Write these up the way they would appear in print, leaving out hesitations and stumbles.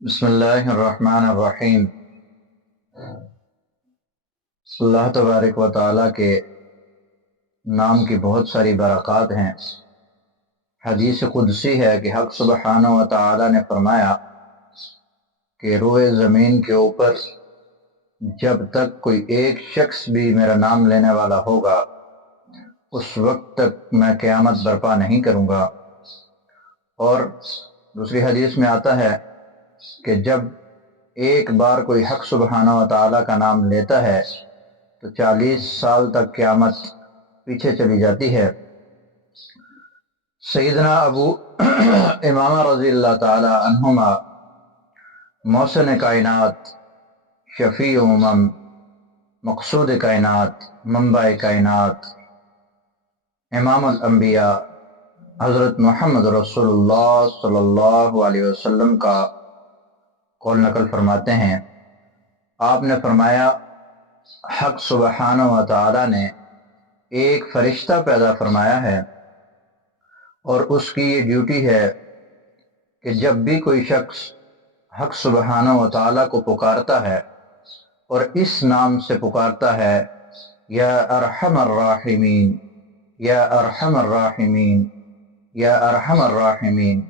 بسم اللہ الرحمن الرحیم۔ اللہ تبارک و تعالیٰ کے نام کی بہت ساری برکات ہیں۔ حدیث قدسی ہے کہ حق سبحانہ و تعالیٰ نے فرمایا کہ روئے زمین کے اوپر جب تک کوئی ایک شخص بھی میرا نام لینے والا ہوگا اس وقت تک میں قیامت برپا نہیں کروں گا۔ اور دوسری حدیث میں آتا ہے کہ جب ایک بار کوئی حق سبحانہ و تعالیٰ کا نام لیتا ہے تو 40 سال تک قیامت پیچھے چلی جاتی ہے۔ سیدنا ابو امامہ رضی اللہ تعالی عنہما، محسن کائنات، شفیع مقصود کائنات، منبع کائنات، امام الانبیاء حضرت محمد رسول اللہ صلی اللہ علیہ وسلم کا قول نقل فرماتے ہیں، آپ نے فرمایا حق سبحانہ و تعالی نے ایک فرشتہ پیدا فرمایا ہے اور اس کی یہ ڈیوٹی ہے کہ جب بھی کوئی شخص حق سبحانہ و تعالی کو پکارتا ہے اور اس نام سے پکارتا ہے یا ارحم الراحمین، یا ارحم الراحمین، یا ارحم الراحمین،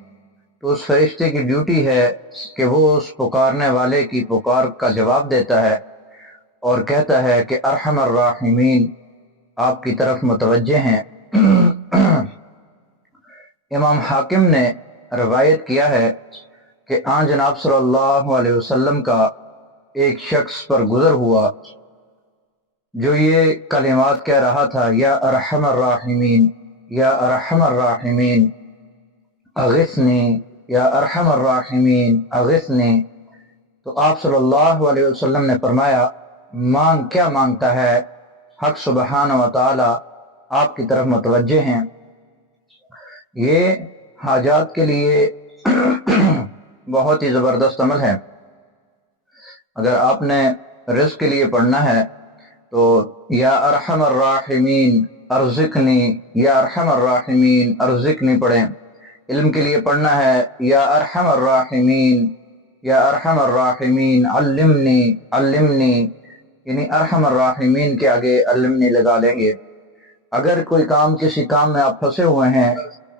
تو اس فرشتے کی ڈیوٹی ہے کہ وہ اس پکارنے والے کی پکار کا جواب دیتا ہے اور کہتا ہے کہ ارحم الراحمین آپ کی طرف متوجہ ہیں۔ امام حاکم نے روایت کیا ہے کہ آن جناب صلی اللہ علیہ وسلم کا ایک شخص پر گزر ہوا جو یہ کلمات کہہ رہا تھا، یا ارحم الراحمین، یا ارحم الراحمین اغثنی، یا ارحم الراحمین اغثنی۔ تو آپ صلی اللہ علیہ وسلم نے فرمایا مانگ، کیا مانگتا ہے؟ حق سبحانہ و تعالی آپ کی طرف متوجہ ہیں۔ یہ حاجات کے لیے بہت ہی زبردست عمل ہے۔ اگر آپ نے رزق کے لیے پڑھنا ہے تو یا ارحم الراحمین ارزقنی، یا ارحم الراحمین ارزقنی پڑھیں۔ علم کے لیے پڑھنا ہے یا ارحم الراحمین، یا ارحم الراحمین علمنی، علمنی، یعنی ارحم الراحمین کے آگے علمنی لگا لیں گے۔ اگر کوئی کام، کسی کام میں آپ پھنسے ہوئے ہیں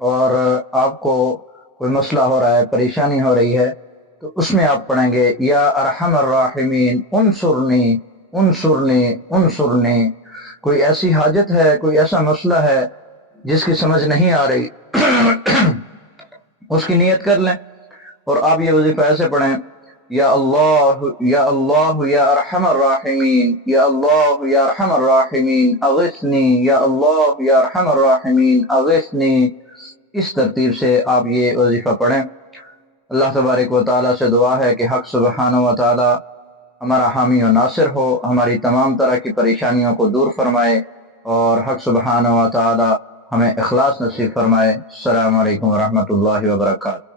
اور آپ کو کوئی مسئلہ ہو رہا ہے، پریشانی ہو رہی ہے، تو اس میں آپ پڑھیں گے یا ارحم الراحمین انصرنی، انصرنی، انصرنی۔ کوئی ایسی حاجت ہے، کوئی ایسا مسئلہ ہے جس کی سمجھ نہیں آ رہی، اس کی نیت کر لیں اور آپ یہ وظیفہ ایسے پڑھیں، یا اللہ، یا اللہ، یا ارحم الراحمین، یا اللہ، یا ارحم الراحمین اغثنی، یا اللہ، یا ارحم الراحمین اغثنی۔ اس ترتیب سے آپ یہ وظیفہ پڑھیں۔ اللہ تبارک و تعالیٰ سے دعا ہے کہ حق سبحانہ و تعالیٰ ہمارا حامی و ناصر ہو، ہماری تمام طرح کی پریشانیوں کو دور فرمائے اور حق سبحانہ و تعالیٰ ہمیں اخلاص نصیب فرمائے۔ السلام علیکم ورحمۃ اللہ وبرکاتہ۔